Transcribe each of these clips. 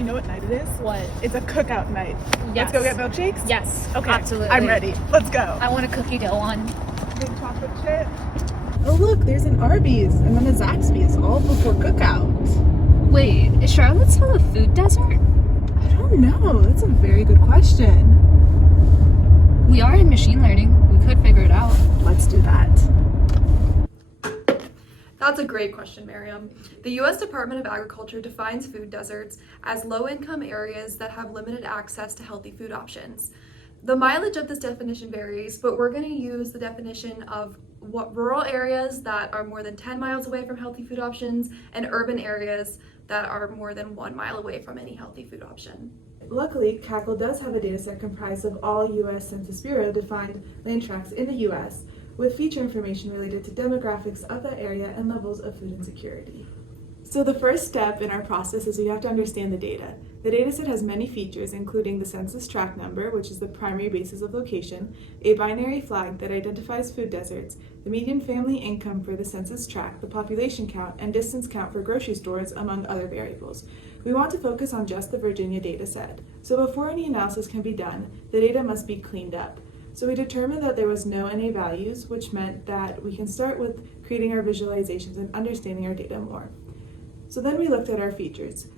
You know what night it is? What? It's a cookout night. Yes. Let's go get milkshakes? Yes. Okay. Absolutely. I'm ready. Let's go. I want a cookie dough one. Big chocolate chip. Oh look, there's an Arby's and then a Zaxby's all before cookout. Wait, is Charlottesville a food desert? I don't know. That's a very good question. We are in machine learning. We could figure it out. Let's do that. That's a great question, Miriam. The U.S. Department of Agriculture defines food deserts as low-income areas that have limited access to healthy food options. The mileage of this definition varies, but we're going to use the definition of what rural areas that are more than 10 miles away from healthy food options and urban areas that are more than 1 mile away from any healthy food option. Luckily, CACL does have a dataset comprised of all U.S. Census Bureau defined land tracts in the U.S. with feature information related to demographics of that area and levels of food insecurity. So the first step in our process is we have to understand the data. The dataset has many features, including the census tract number, which is the primary basis of location, a binary flag that identifies food deserts, the median family income for the census tract, the population count, and distance count for grocery stores, among other variables. We want to focus on just the Virginia dataset. So before any analysis can be done, the data must be cleaned up. So we determined that there was no NA values, which meant that we can start with creating our visualizations and understanding our data more. So then we looked at our features.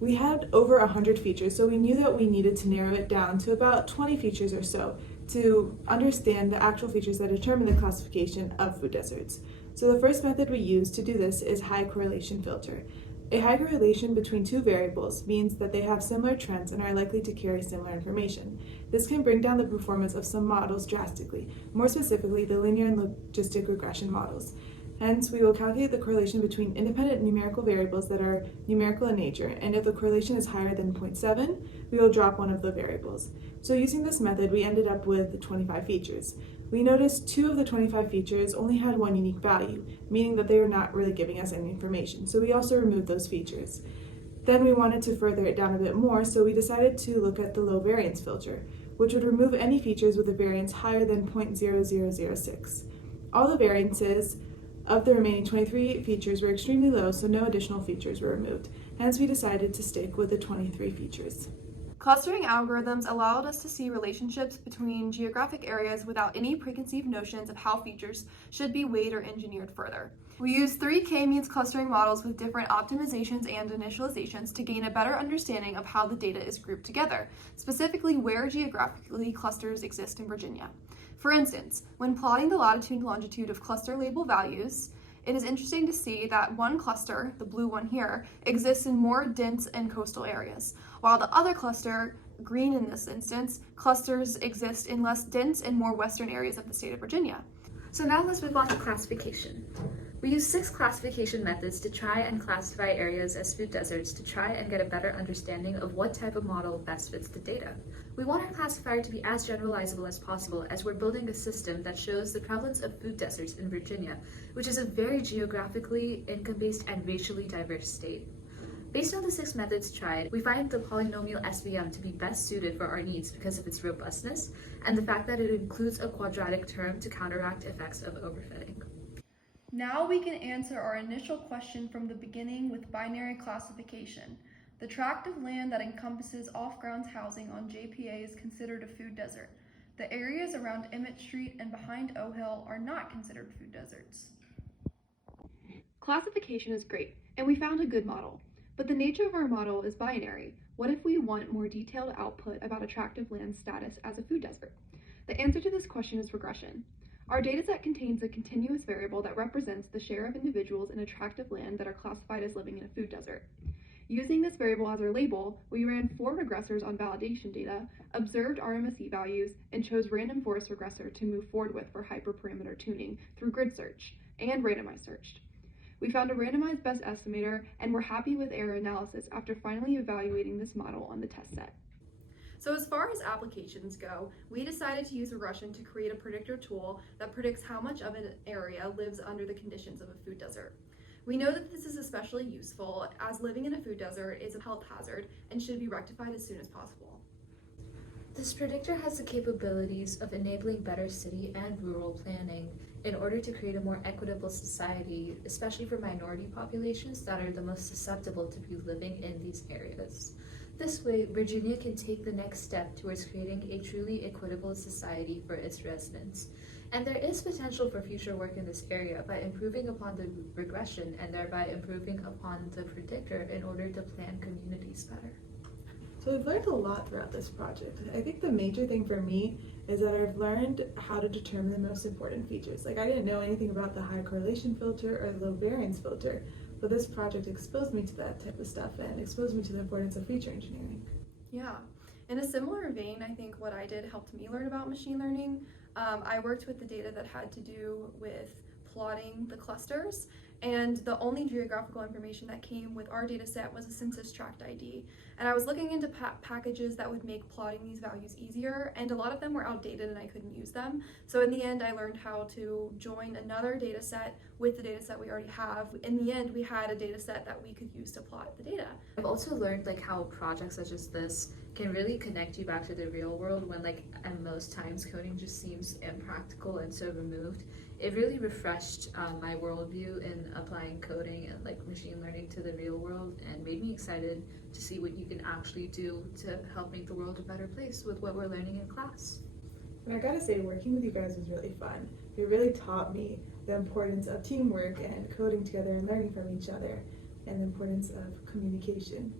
We had over 100 features, so we knew that we needed to narrow it down to about 20 features or so to understand the actual features that determine the classification of food deserts. So the first method we use to do this is high correlation filter. A high correlation between two variables means that they have similar trends and are likely to carry similar information. This can bring down the performance of some models drastically, more specifically the linear and logistic regression models. Hence, we will calculate the correlation between independent numerical variables that are numerical in nature, and if the correlation is higher than 0.7, we will drop one of the variables. So using this method, we ended up with 25 features. We noticed 2 of the 25 features only had one unique value, meaning that they were not really giving us any information, so we also removed those features. Then we wanted to further it down a bit more, so we decided to look at the low variance filter, which would remove any features with a variance higher than 0.0006. All the variances of the remaining 23 features were extremely low, so no additional features were removed. Hence, we decided to stick with the 23 features. Clustering algorithms allowed us to see relationships between geographic areas without any preconceived notions of how features should be weighed or engineered further. We used 3 k-means clustering models with different optimizations and initializations to gain a better understanding of how the data is grouped together, specifically where geographically clusters exist in Virginia. For instance, when plotting the latitude and longitude of cluster label values, it is interesting to see that one cluster, the blue one here, exists in more dense and coastal areas, while the other cluster, green in this instance, clusters exist in less dense and more western areas of the state of Virginia. So now let's move on to classification. We use 6 classification methods to try and classify areas as food deserts to try and get a better understanding of what type of model best fits the data. We want our classifier to be as generalizable as possible as we're building a system that shows the prevalence of food deserts in Virginia, which is a very geographically, income-based, and racially diverse state. Based on the 6 methods tried, we find the polynomial SVM to be best suited for our needs because of its robustness and the fact that it includes a quadratic term to counteract effects of overfitting. Now we can answer our initial question from the beginning with binary classification. The tract of land that encompasses off-grounds housing on JPA is considered a food desert. The areas around Emmett Street and behind O Hill are not considered food deserts. Classification is great, and we found a good model. But the nature of our model is binary. What if we want more detailed output about a tract of land status as a food desert? The answer to this question is regression. Our dataset contains a continuous variable that represents the share of individuals in a tract of land that are classified as living in a food desert. Using this variable as our label, we ran 4 regressors on validation data, observed RMSE values, and chose random forest regressor to move forward with for hyperparameter tuning through grid search and randomized searched. We found a randomized best estimator and were happy with error analysis after finally evaluating this model on the test set. So as far as applications go, we decided to use regression to create a predictor tool that predicts how much of an area lives under the conditions of a food desert. We know that this is especially useful as living in a food desert is a health hazard and should be rectified as soon as possible. This predictor has the capabilities of enabling better city and rural planning in order to create a more equitable society, especially for minority populations that are the most susceptible to be living in these areas. This way, Virginia can take the next step towards creating a truly equitable society for its residents. And there is potential for future work in this area by improving upon the regression and thereby improving upon the predictor in order to plan communities better. So we've learned a lot throughout this project. I think the major thing for me is that I've learned how to determine the most important features. Like I didn't know anything about the high correlation filter or the low variance filter, but this project exposed me to that type of stuff and exposed me to the importance of feature engineering. Yeah. In a similar vein, I think what I did helped me learn about machine learning. I worked with the data that had to do with plotting the clusters, and the only geographical information that came with our data set was a census tract ID. And I was looking into packages that would make plotting these values easier, and a lot of them were outdated and I couldn't use them. So in the end, I learned how to join another data set with the data set we already have. In the end, we had a data set that we could use to plot the data. I've also learned how projects such as this can really connect you back to the real world when at most times coding just seems impractical and so removed. It really refreshed my worldview in applying coding and machine learning to the real world and made me excited to see what you can actually do to help make the world a better place with what we're learning in class. And I gotta say, working with you guys was really fun. It really taught me the importance of teamwork and coding together and learning from each other, and the importance of communication.